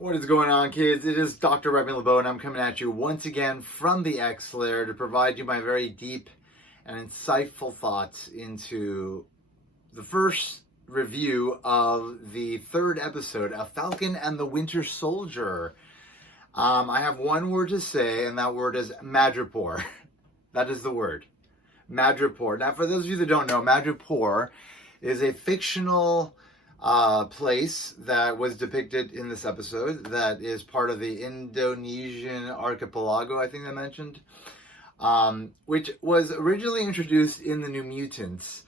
What is going on, kids? It is Dr. Remy LeBeau, and I'm coming at you once again from the X layer to provide you my very deep and insightful thoughts into the first review of the third episode of Falcon and the Winter Soldier. I have one word to say, and that word is Madripoor. That is the word. Madripoor. Now, for those of you that don't know, Madripoor is a fictional place that was depicted in this episode that is part of the Indonesian archipelago, I think I mentioned, which was originally introduced in the New Mutants,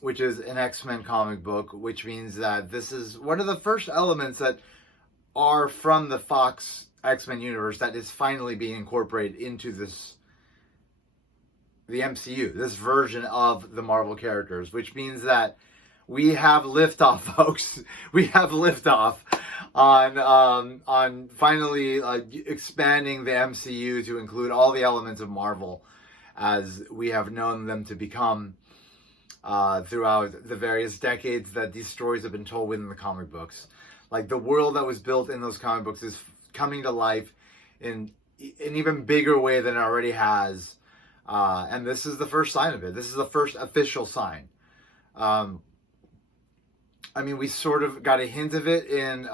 which is an X-Men comic book, which means that this is one of the first elements that are from the Fox X-Men universe that is finally being incorporated into the MCU, this version of the Marvel characters, which means that we have liftoff, folks. We have liftoff on finally expanding the MCU to include all the elements of Marvel as we have known them to become throughout the various decades that these stories have been told within the comic books. Like, the world that was built in those comic books is coming to life in an even bigger way than it already has. And this is the first sign of it. This is the first official sign. I mean, we sort of got a hint of it in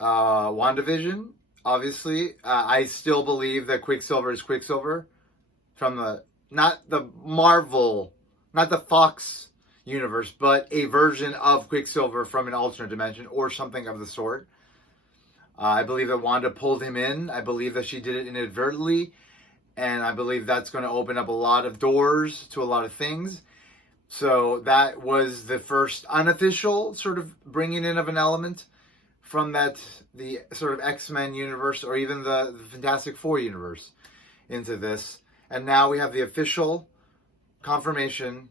WandaVision, obviously. I still believe that Quicksilver is Quicksilver from not the Marvel, not the Fox universe, but a version of Quicksilver from an alternate dimension or something of the sort. I believe that Wanda pulled him in. I believe that she did it inadvertently. And I believe that's going to open up a lot of doors to a lot of things. So that was the first unofficial sort of bringing in of an element from the sort of X-Men universe or even the Fantastic Four universe into this. And now we have the official confirmation.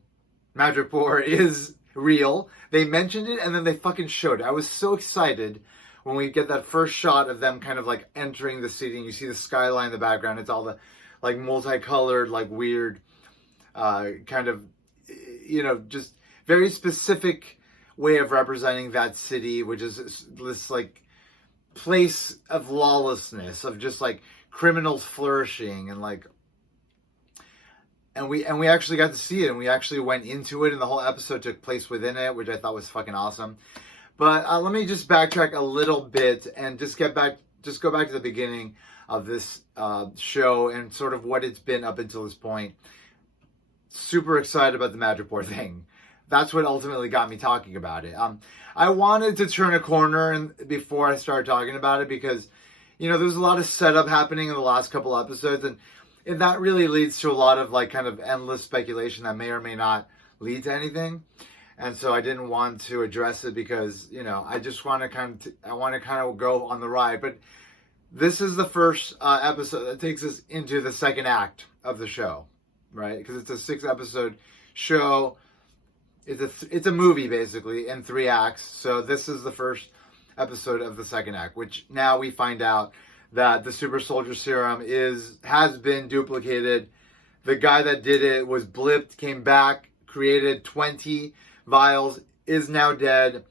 Madripoor is real. They mentioned it and then they fucking showed it. I was so excited when we get that first shot of them kind of like entering the city and you see the skyline in the background. It's all the like multicolored, like weird kind of, you know, just very specific way of representing that city, which is this like place of lawlessness, of just like criminals flourishing and like, and we actually got to see it and we actually went into it and the whole episode took place within it, which I thought was fucking awesome. But let me just backtrack a little bit and just go back to the beginning of this show and sort of what it's been up until this point. Super excited about the Madripoor thing. That's what ultimately got me talking about it. I wanted to turn a corner before I started talking about it because, you know, there's a lot of setup happening in the last couple episodes and that really leads to a lot of like kind of endless speculation that may or may not lead to anything. And so I didn't want to address it because, you know, I just want to kind of go on the ride. But this is the first episode that takes us into the second act of the show, right? Because it's a 6-episode show. It's a movie basically in 3 acts. So this is the first episode of the second act, which now we find out that the super soldier serum has been duplicated. The guy that did it was blipped, came back, created 20 vials, is now dead.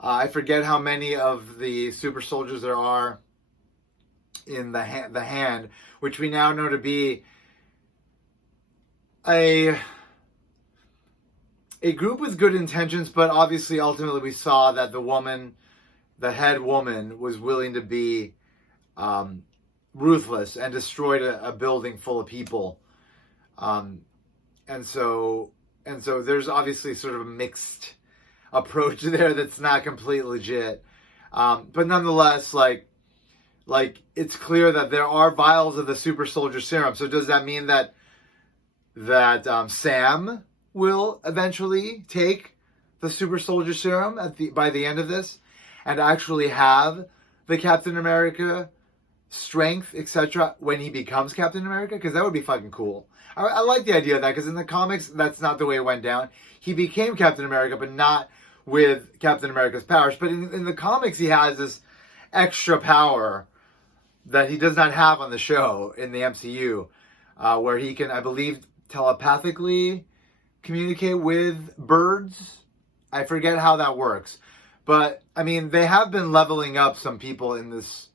I forget how many of the super soldiers there are in the hand, which we now know to be a group with good intentions, but obviously ultimately we saw that the head woman was willing to be ruthless and destroyed a building full of people. And so there's obviously sort of a mixed approach there that's not completely legit. But nonetheless, like it's clear that there are vials of the super soldier serum. So does that mean that Sam will eventually take the super soldier serum by the end of this and actually have the Captain America strength, etc., when he becomes Captain America? Because that would be fucking cool. I like the idea of that, because in the comics, that's not the way it went down. He became Captain America, but not with Captain America's powers. But in the comics, he has this extra power that he does not have on the show in the MCU, where he can, I believe, telepathically communicate with birds. I forget how that works. But, I mean, they have been leveling up some people in this.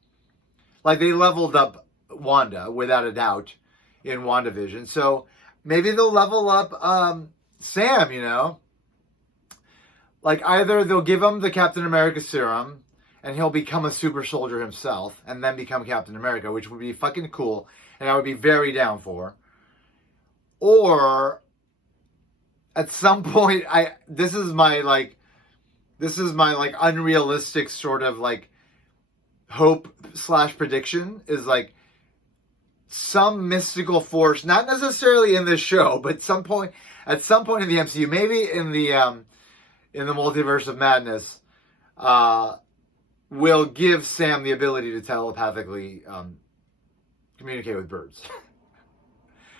Like, they leveled up Wanda, without a doubt, in WandaVision. So, maybe they'll level up Sam, you know? Like, either they'll give him the Captain America serum, and he'll become a super soldier himself, and then become Captain America, which would be fucking cool, and I would be very down for. Or, at some point, this is my unrealistic sort of like hope / prediction, is like some mystical force, not necessarily in this show, but at some point in the MCU, maybe in the Multiverse of Madness, will give Sam the ability to telepathically communicate with birds.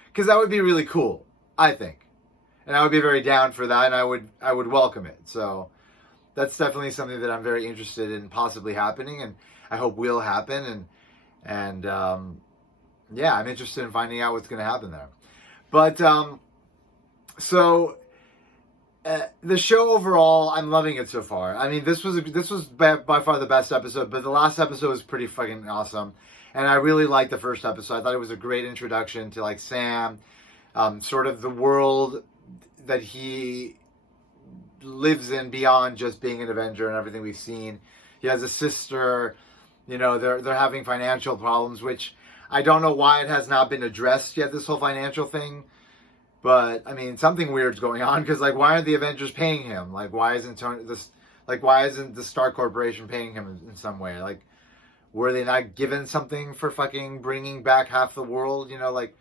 Because that would be really cool, I think. And I would be very down for that, and I would welcome it. So that's definitely something that I'm very interested in possibly happening, and I hope will happen. And yeah, I'm interested in finding out what's going to happen there. But so the show overall, I'm loving it so far. I mean, this was by far the best episode, but the last episode was pretty fucking awesome, and I really liked the first episode. I thought it was a great introduction to like Sam, sort of the world that he lives in beyond just being an Avenger and everything we've seen. He has a sister, you know, they're having financial problems, which I don't know why it has not been addressed yet, this whole financial thing. But, I mean, something weird's going on, because, like, why aren't the Avengers paying him? Like, why isn't the Stark Corporation paying him in some way? Like, were they not given something for fucking bringing back half the world? You know, like,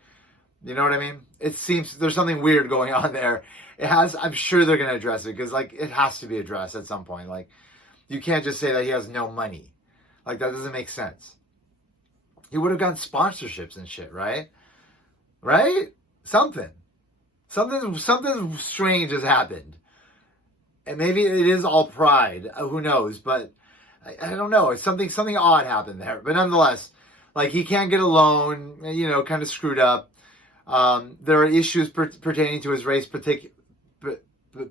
you know what I mean? It seems there's something weird going on there. I'm sure they're going to address it, because, like, it has to be addressed at some point. Like, you can't just say that he has no money. Like, that doesn't make sense. He would have gotten sponsorships and shit, right? Right? Something strange has happened. And maybe it is all pride. Who knows? But I don't know. Something odd happened there. But nonetheless, like, he can't get a loan, you know, kind of screwed up. There are issues pertaining to his race,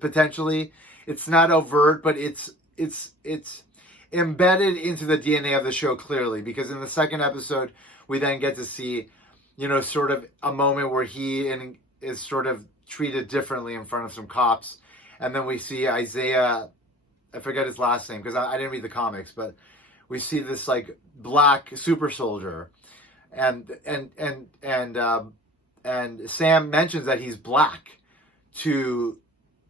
potentially. It's not overt, but it's embedded into the DNA of the show clearly, because in the second episode, we then get to see, you know, sort of a moment where he is sort of treated differently in front of some cops. And then we see Isaiah, I forget his last name because I didn't read the comics, but we see this like black super soldier, and Sam mentions that he's black to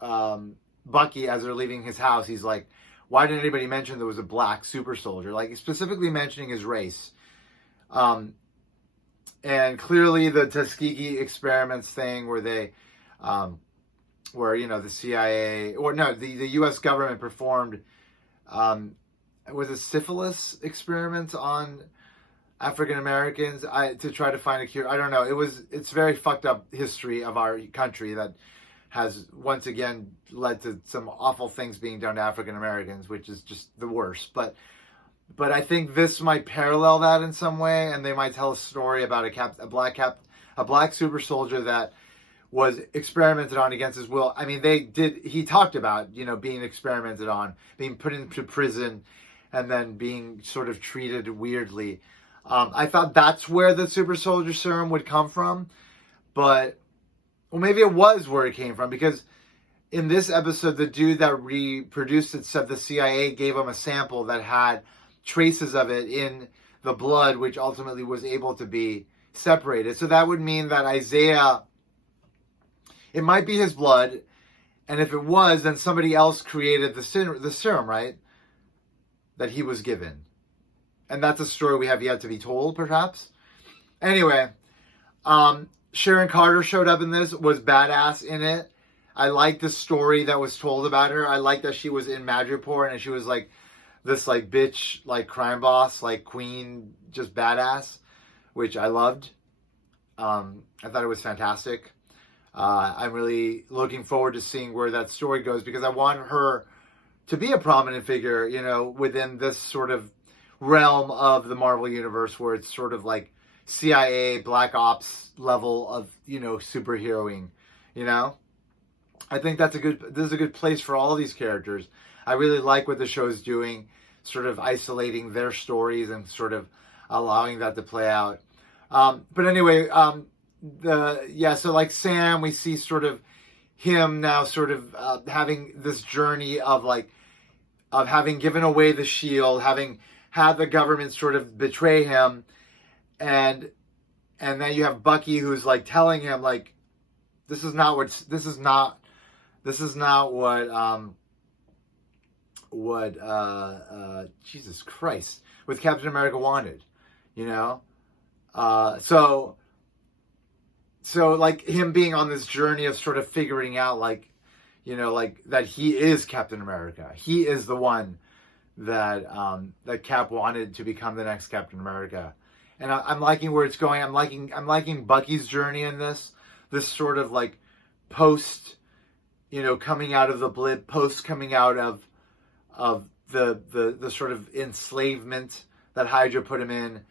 Bucky as they're leaving his house. He's like, why didn't anybody mention there was a black super soldier? Like, specifically mentioning his race. And clearly the Tuskegee experiments thing where they, where, you know, the CIA, or no, the U.S. government performed, was it syphilis experiments on African Americans to try to find a cure? I don't know. It's very fucked up history of our country that has once again led to some awful things being done to African Americans, which is just the worst. But I think this might parallel that in some way, and they might tell a story about a black super soldier that was experimented on against his will. I mean, he talked about, you know, being experimented on, being put into prison, and then being sort of treated weirdly. I thought that's where the super soldier serum would come from, but well, maybe it was where it came from, because in this episode, the dude that reproduced it said the CIA gave him a sample that had traces of it in the blood, which ultimately was able to be separated. So that would mean that Isaiah, it might be his blood, and if it was, then somebody else created the serum, right? That he was given. And that's a story we have yet to be told, perhaps. Anyway, Sharon Carter showed up in this, was badass in it. I like the story that was told about her. I like that she was in Madripoor, and she was like this like bitch, like crime boss, like queen, just badass, which I loved. I thought it was fantastic. I'm really looking forward to seeing where that story goes, because I want her to be a prominent figure, you know, within this sort of realm of the Marvel Universe, where it's sort of like CIA, Black Ops level of, you know, superheroing, you know? I think this is a good place for all of these characters. I really like what the show's doing, sort of isolating their stories and sort of allowing that to play out. But anyway, so like Sam, we see sort of him now sort of having this journey of having given away the shield, having had the government sort of betray him, and then you have Bucky who's like telling him like, this is not what Jesus Christ, with Captain America wanted, you know? So like him being on this journey of sort of figuring out like, you know, like that he is Captain America. He is the one that that Cap wanted to become the next Captain America. And I'm liking where it's going. I'm liking Bucky's journey in this sort of like post, you know, coming out of the blip, post coming out of the sort of enslavement that Hydra put him in,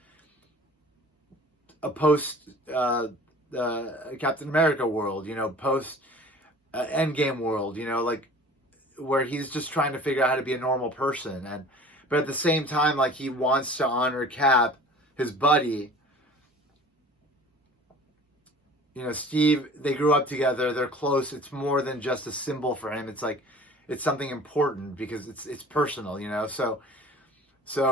a post Captain America world, you know, post Endgame world, you know, like where he's just trying to figure out how to be a normal person, but at the same time, like he wants to honor Cap, his buddy. You know, Steve, they grew up together, they're close. It's more than just a symbol for him. It's like, it's something important because it's personal, you know? So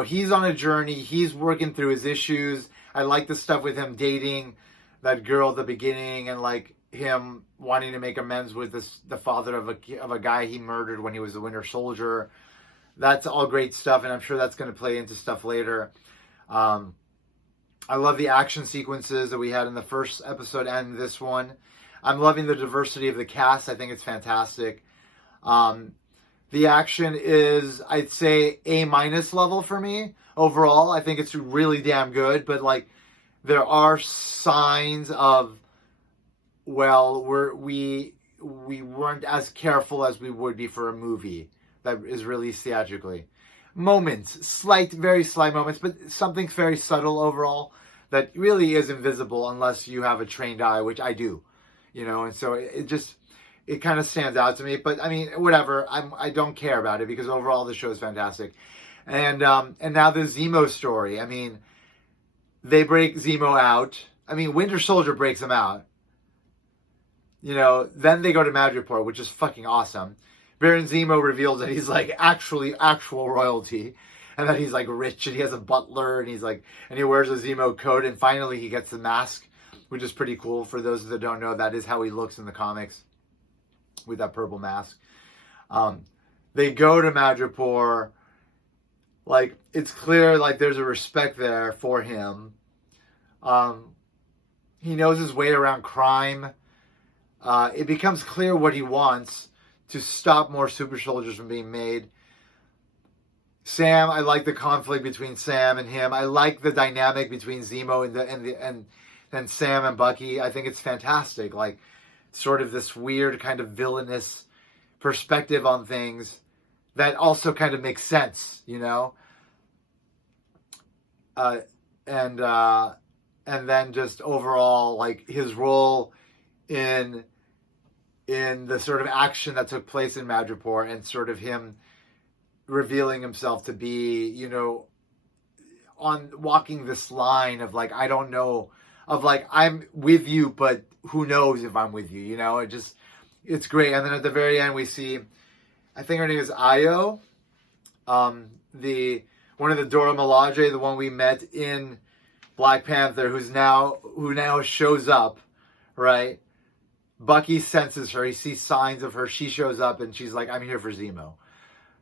he's on a journey. He's working through his issues. I like the stuff with him dating that girl at the beginning, and like him wanting to make amends with the father of a guy he murdered when he was the Winter Soldier. That's all great stuff, and I'm sure that's going to play into stuff later. I love the action sequences that we had in the first episode and this one. I'm loving the diversity of the cast. I think it's fantastic. The action is, I'd say, A- level for me overall. I think it's really damn good, but like there are signs of, well, we weren't as careful as we would be for a movie that is released theatrically. Moments, very slight moments, but something very subtle overall that really is invisible unless you have a trained eye, which I do, you know, and so it kind of stands out to me. But I mean, whatever, I don't care about it because overall the show is fantastic. And now the Zemo story. I mean, they break Zemo out. I mean, Winter Soldier breaks him out. You know, then they go to Madripoor, which is fucking awesome. Baron Zemo reveals that he's like actual royalty, and that he's like rich, and he has a butler, and he wears a Zemo coat, and finally he gets the mask, which is pretty cool. For those that don't know, that is how he looks in the comics, with that purple mask. They go to Madripoor. Like, it's clear, like, there's a respect there for him. He knows his way around crime. It becomes clear what he wants to stop more super soldiers from being made. Sam, I like the conflict between Sam and him. I like the dynamic between Zemo and Sam and Bucky. I think it's fantastic. Like, sort of this weird kind of villainous perspective on things that also kind of makes sense, you know? And then just overall, like, his role in the sort of action that took place in Madripoor, and sort of him revealing himself to be, you know, on walking this line of like, I don't know, of like, I'm with you, but who knows if I'm with you, you know? It's great. And then at the very end we see, I think her name is Io, one of the Dora Milaje, the one we met in Black Panther, who now shows up, right? Bucky senses her. He sees signs of her. She shows up and she's like, I'm here for Zemo.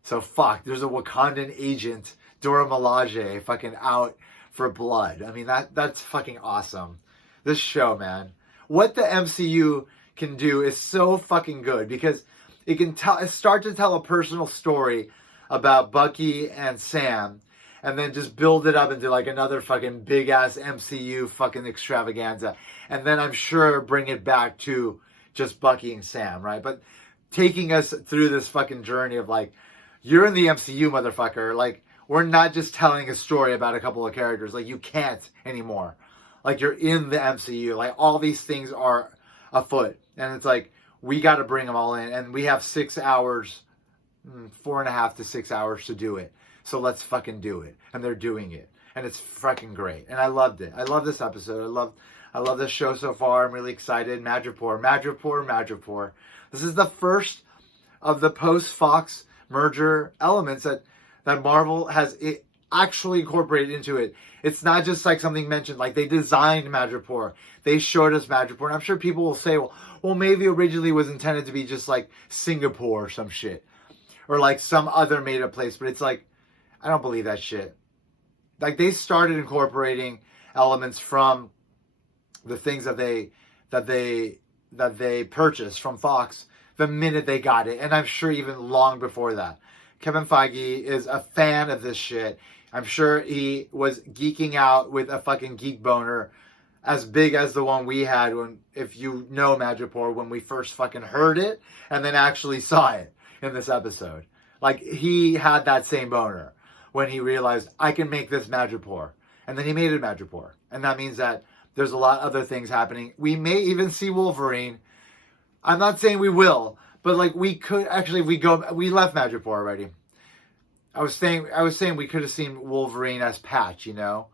So fuck, there's a Wakandan agent, Dora Milaje, fucking out for blood. I mean, that's fucking awesome. This show, man. What the MCU can do is so fucking good, because it can start to tell a personal story about Bucky and Sam, and then just build it up into like another fucking big ass MCU fucking extravaganza. And then I'm sure bring it back to just Bucky and Sam, right? But taking us through this fucking journey of like, you're in the MCU, motherfucker. Like, we're not just telling a story about a couple of characters. Like, you can't anymore. Like, you're in the MCU. Like, all these things are afoot. And it's like, we got to bring them all in. And we have 6 hours 4.5 to 6 hours to do it. So let's fucking do it. And they're doing it. And it's fucking great. And I loved it. I love this episode. I love this show so far. I'm really excited. Madripoor. This is the first of the post-Fox merger elements that Marvel has actually incorporated into it. It's not just like something mentioned. Like, they designed Madripoor. They showed us Madripoor. And I'm sure people will say, well, maybe originally it was intended to be just like Singapore or some shit. Or like some other made-up place. But it's like, I don't believe that shit. Like, they started incorporating elements from the things that they purchased from Fox the minute they got it. And I'm sure even long before that. Kevin Feige is a fan of this shit. I'm sure he was geeking out with a fucking geek boner as big as the one we had when, if you know Madripoor, when we first fucking heard it and then actually saw it in this episode. Like, he had that same boner when he realized, I can make this Madripoor. And then he made it Madripoor. And that means that there's a lot of other things happening. We may even see Wolverine. I'm not saying we will, but like, we could actually, we left Madripoor already. I was saying we could have seen Wolverine as Patch, you know?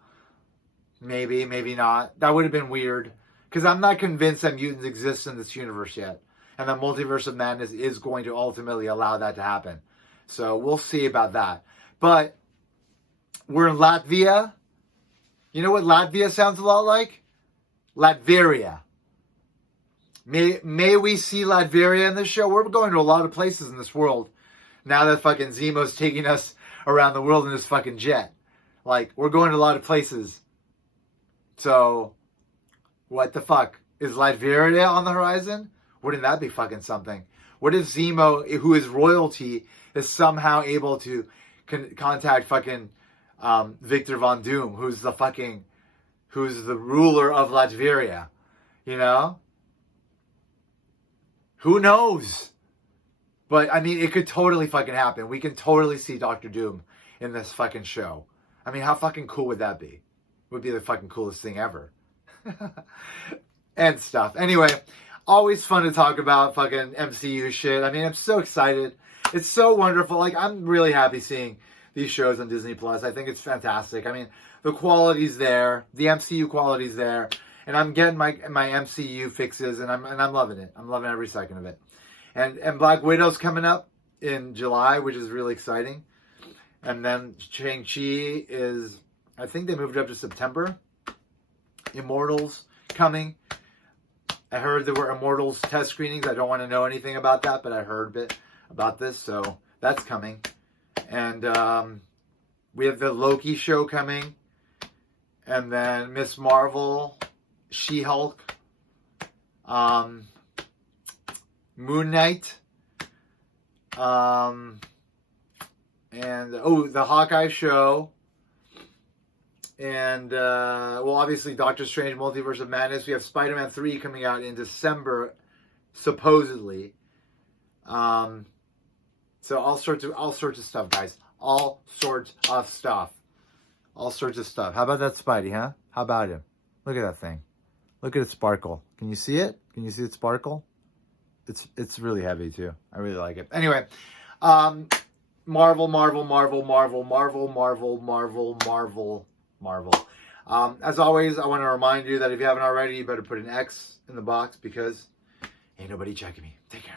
Maybe, maybe not. That would have been weird. Because I'm not convinced that mutants exist in this universe yet. And the Multiverse of Madness is going to ultimately allow that to happen. So we'll see about that. But we're in Latvia. You know what Latvia sounds a lot like? Latveria. May we see Latveria in this show? We're going to a lot of places in this world. Now that fucking Zemo's taking us around the world in his fucking jet. Like, we're going to a lot of places. So, what the fuck? Is Latveria on the horizon? Wouldn't that be fucking something? What if Zemo, who is royalty, is somehow able to contact fucking Victor Von Doom, who's the ruler of Latveria? You know? Who knows? But, I mean, it could totally fucking happen. We can totally see Doctor Doom in this fucking show. I mean, how fucking cool would that be? Would be the fucking coolest thing ever. And stuff. Anyway, always fun to talk about fucking MCU shit. I mean, I'm so excited. It's so wonderful. Like, I'm really happy seeing these shows on Disney Plus. I think it's fantastic. I mean, the quality's there. The MCU quality's there. And I'm getting my MCU fixes, and I'm loving it. I'm loving every second of it. And Black Widow's coming up in July, which is really exciting. And then Shang-Chi is, I think they moved it up to September. Immortals coming. I heard there were Immortals test screenings. I don't want to know anything about that, but I heard a bit about this, so that's coming. And we have the Loki show coming. And then Miss Marvel, She-Hulk, Moon Knight, and the Hawkeye show, and well, obviously Doctor Strange Multiverse of Madness. We have Spider-Man 3 coming out in December, supposedly. So all sorts of stuff, guys. All sorts of stuff. How about that Spidey, huh? How about him? Look at that thing. Look at it sparkle. Can you see it? Can you see it sparkle? It's really heavy too. I really like it. Anyway, Marvel. As always, I want to remind you that if you haven't already, you better put an X in the box because ain't nobody checking me. Take care.